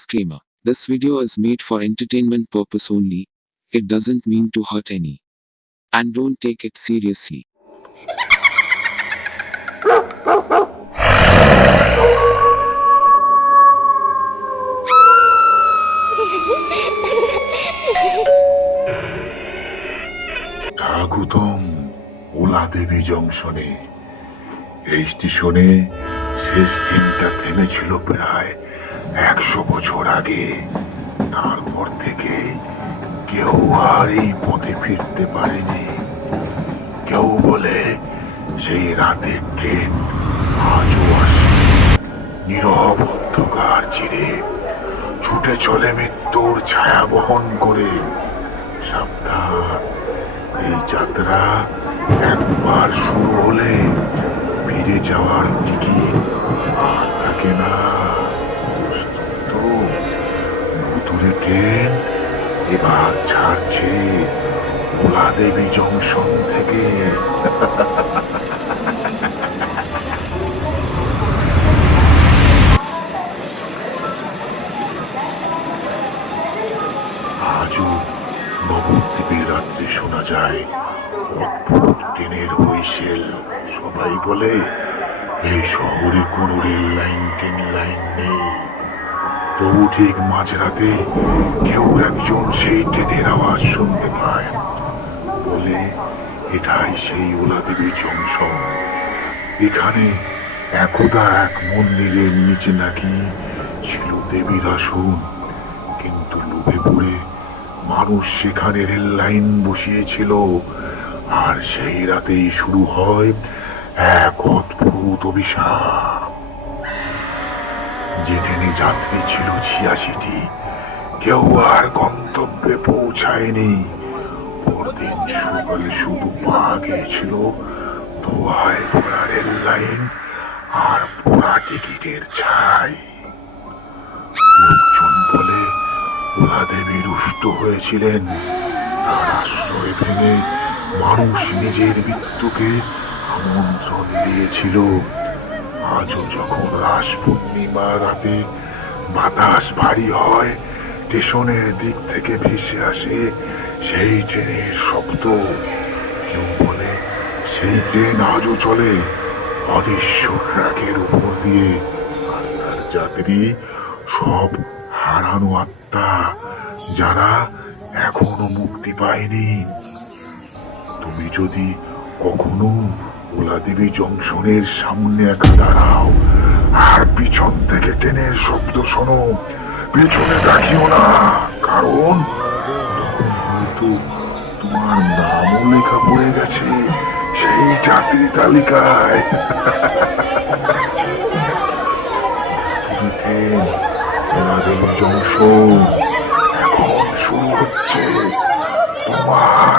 Disclaimer. This video is made for entertainment purpose only. It doesn't mean to hurt any. And don't take it seriously. স্বাগতম ওলাদেবী জংশনে। এই স্টেশনে শেষ ট্রেনটা থেমেছিল প্রায় 100 বছর আগে। তারপর থেকে কেউ আর এই পথে ফিরতে পারেনি। কেউ বলে সেই রাতের ট্রেন আজও আসে, নীরব অন্ধকার চিরে ছুটে চলে মৃত্যুর ছায়া বহন করে। সাবধান, এই যাত্রা একবার শুরু হলে ফিরে যাওয়ার টিকিট আর থাকে না। প্রস্তুত তো? ভুতুরে ট্রেন এবার ছাড়ছে ওলাদেবী জংশন থেকে। আজও নবদ্বীপের রাত্রে শোনা যায় অদ্ভুত ট্রেনের হুইসেল। সবাই বলে এই শহরে কোনো রেল লাইন ট্রেন লাইন নেই, তবু ঠিক মাঝরাতে কেউ একজন সেই ট্রেনের আওয়াজ শুনতে পায়। বলে এটাই সেই ওলাদেবী জংশন। এখানে একদা এক মন্দিরের নিচে নাকি ছিল দেবীর আসন, কিন্তু লোভে পড়ে মানুষ সেখানে রেল লাইন বসিয়েছিল। আর সেই রাতেই শুরু হয় এক অদ্ভুত অভিশাপ। যে ট্রেনে যাত্রী ছিল 86টি, কেউ আর গন্তব্যে পৌঁছায়নি। পরদিন সকালে শুধু পাওয়া গিয়েছিল ধোঁয়ায় ভরা রেল লাইন আর পোড়া টিকিটের ছাই। লোকজন বলে ওলাদেবী রুষ্ট হয়েছিলেন। তার আশ্রয় ভেঙে মানুষ নিজের মৃত্যুকে আমন্ত্রণ দিয়েছিল। আজও যখন রাস পূর্ণিমা রাতে বাতাস ভারী হয়, স্টেশনের দিক থেকে ভেসে আসে সেই ট্রেনের শব্দ। কেউ বলে সেই ট্রেন আজও চলে অদৃশ্য ট্র্যাকের উপর দিয়ে। আর তার যাত্রী সব হারানো আত্মা, যারা এখনো মুক্তি পায়নি। তুমি যদি কখনো ওলাদেবী জংশনের সামনে একা দাঁড়াও আর পিছন থেকে ট্রেনের শব্দ শোনো, পেছনে তাকিও না, কারণ তখন হয়তো তোমার নামও লেখা পড়ে গেছে সেই যাত্রী তালিকায়। ওলাদেবী জংশন এখন শুরু হচ্ছে তোমার